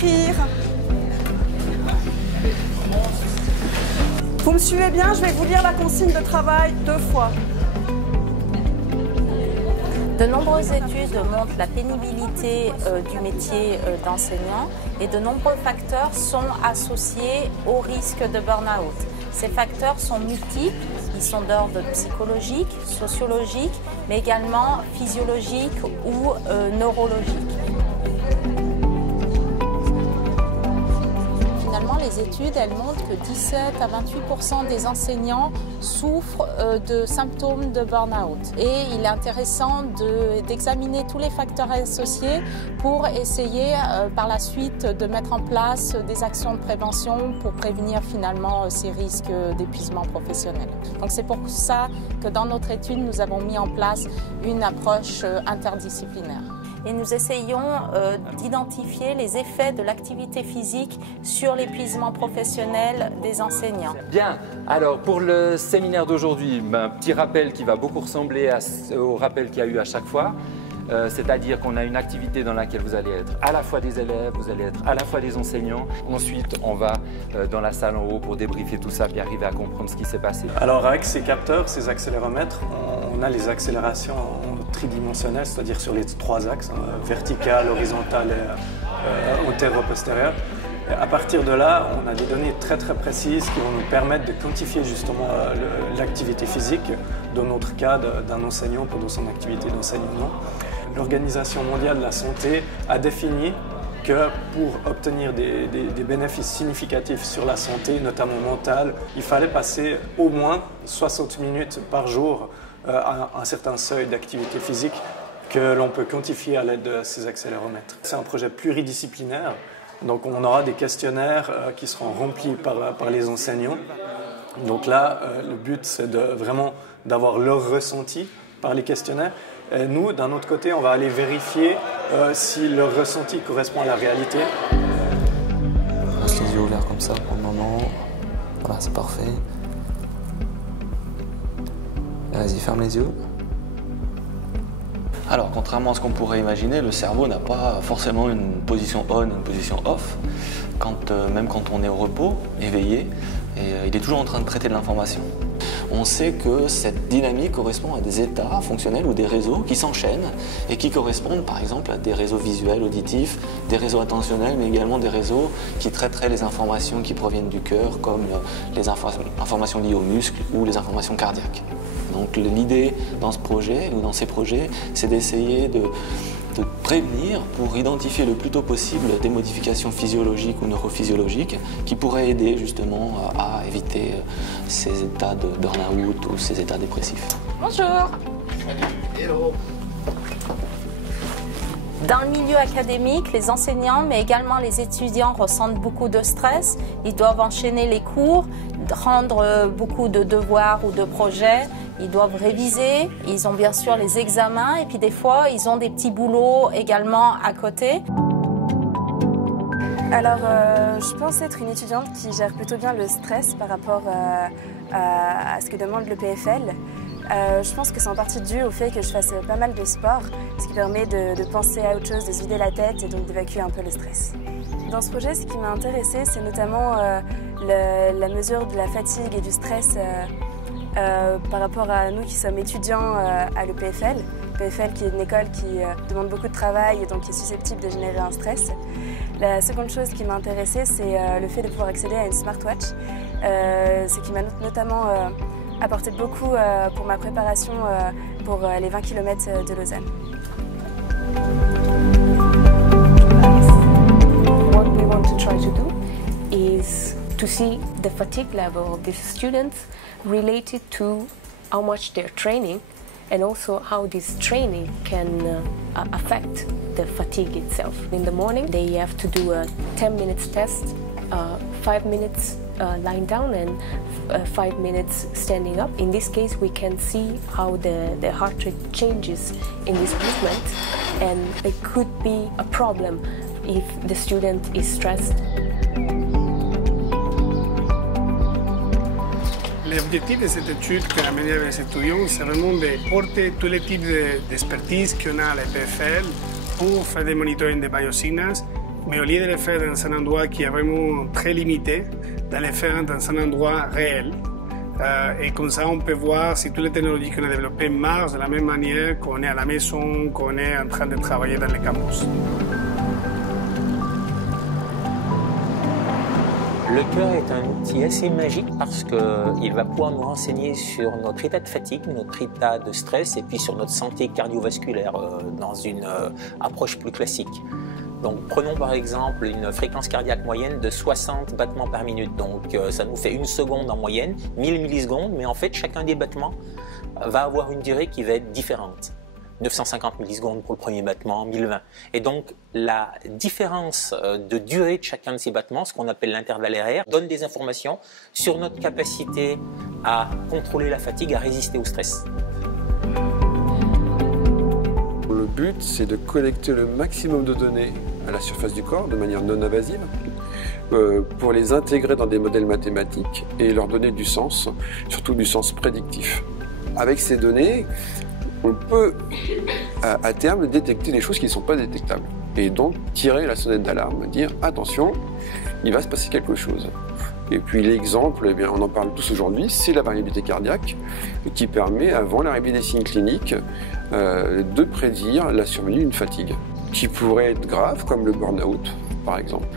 écrire. Vous me suivez bien, je vais vous lire la consigne de travail 2 fois. De nombreuses études montrent la pénibilité du métier d'enseignant et de nombreux facteurs sont associés au risque de burn-out. Ces facteurs sont multiples, ils sont d'ordre psychologique, sociologique, mais également physiologique ou neurologique. Finalement, les études elles montrent que 17 à 28% des enseignants souffrent de symptômes de burn-out. Et il est intéressant d'examiner tous les facteurs associés pour essayer par la suite de mettre en place des actions de prévention pour prévenir finalement ces risques d'épuisement professionnel. Donc c'est pour ça que dans notre étude, nous avons mis en place une approche interdisciplinaire. Et nous essayons d'identifier les effets de l'activité physique sur l'épuisement professionnel des enseignants. Bien, alors pour le séminaire d'aujourd'hui, un petit rappel qui va beaucoup ressembler au rappel qu'il y a eu à chaque fois. C'est-à-dire qu'on a une activité dans laquelle vous allez être à la fois des élèves, vous allez être à la fois des enseignants. Ensuite, on va dans la salle en haut pour débriefer tout ça et arriver à comprendre ce qui s'est passé. Alors avec ces capteurs, ces accéléromètres, on a les accélérations tridimensionnelles, c'est-à-dire sur les 3 axes, vertical, horizontal et antéro-postérieur. À partir de là, on a des données très précises qui vont nous permettre de quantifier justement l'activité physique, dans notre cas d'un enseignant pendant son activité d'enseignement. L'Organisation mondiale de la santé a défini que pour obtenir des bénéfices significatifs sur la santé, notamment mentale, il fallait passer au moins 60 minutes par jour à un certain seuil d'activité physique que l'on peut quantifier à l'aide de ces accéléromètres. C'est un projet pluridisciplinaire, donc on aura des questionnaires qui seront remplis par les enseignants. Donc là, le but c'est vraiment d'avoir leur ressenti par les questionnaires. Et nous, d'un autre côté, on va aller vérifier si leur ressenti correspond à la réalité. On reste les yeux ouverts comme ça pour le moment. Voilà, c'est parfait. Vas-y, ferme les yeux. Alors, contrairement à ce qu'on pourrait imaginer, le cerveau n'a pas forcément une position on et une position off. Même quand on est au repos, éveillé, il est toujours en train de traiter de l'information. On sait que cette dynamique correspond à des états fonctionnels ou des réseaux qui s'enchaînent et qui correspondent par exemple à des réseaux visuels, auditifs, des réseaux attentionnels, mais également des réseaux qui traiteraient les informations qui proviennent du cœur, comme les informations liées aux muscles ou les informations cardiaques. Donc l'idée dans ce projet ou dans ces projets, c'est d'essayer de prévenir pour identifier le plus tôt possible des modifications physiologiques ou neurophysiologiques qui pourraient aider justement à éviter ces états de burn-out ou ces états dépressifs. Bonjour. Hello. Dans le milieu académique, les enseignants, mais également les étudiants ressentent beaucoup de stress. Ils doivent enchaîner les cours, rendre beaucoup de devoirs ou de projets. Ils doivent réviser, ils ont bien sûr les examens et puis des fois, ils ont des petits boulots également à côté. Alors, je pense être une étudiante qui gère plutôt bien le stress par rapport à ce que demande le PFL. Je pense que c'est en partie dû au fait que je fasse pas mal de sport, ce qui permet de penser à autre chose, de se vider la tête et donc d'évacuer un peu le stress. Dans ce projet, ce qui m'a intéressée, c'est notamment la mesure de la fatigue et du stress par rapport à nous qui sommes étudiants à l'EPFL. l'EPFL qui est une école qui demande beaucoup de travail et donc qui est susceptible de générer un stress. La seconde chose qui m'a intéressée, c'est le fait de pouvoir accéder à une smartwatch, ce qui m'a notamment apporté beaucoup pour ma préparation pour les 20 km de Lausanne. What we want to try to do is to see the fatigue level of the students related to how much they're training and also how this training can affect the fatigue itself. In the morning they have to do a 10 minutes test, 5 minutes lying down and 5 minutes standing up. In this case we can see how the heart rate changes in this movement, and it could be a problem if the student is stressed. L'objectif de cette étude que a mené avec les étudiants, c'est vraiment de porter tous les types d'expertise qu'on a à l'EPFL pour faire des monitoring de biosignals, Mais au lieu de le faire dans un endroit qui est vraiment très limité, de le faire dans un endroit réel. Et comme ça, on peut voir si toutes les technologies qu'on a développées marchent de la même manière qu'on est à la maison, qu'on est en train de travailler dans les campus. Le cœur est un outil assez magique parce qu'il va pouvoir nous renseigner sur notre état de fatigue, notre état de stress et puis sur notre santé cardiovasculaire dans une approche plus classique. Donc prenons par exemple une fréquence cardiaque moyenne de 60 battements par minute. Donc ça nous fait 1 seconde en moyenne, 1000 millisecondes, mais en fait chacun des battements va avoir une durée qui va être différente. 950 millisecondes pour le premier battement, 1020. Et donc la différence de durée de chacun de ces battements, ce qu'on appelle l'intervalle RR, donne des informations sur notre capacité à contrôler la fatigue, à résister au stress. Le but, c'est de collecter le maximum de données à la surface du corps de manière non invasive pour les intégrer dans des modèles mathématiques et leur donner du sens, surtout du sens prédictif. Avec ces données, on peut à terme détecter des choses qui ne sont pas détectables et donc tirer la sonnette d'alarme, dire attention, il va se passer quelque chose. Et puis l'exemple, eh bien, on en parle tous aujourd'hui, c'est la variabilité cardiaque qui permet, avant l'arrivée des signes cliniques, de prédire la survenue d'une fatigue qui pourrait être grave, comme le burn-out par exemple.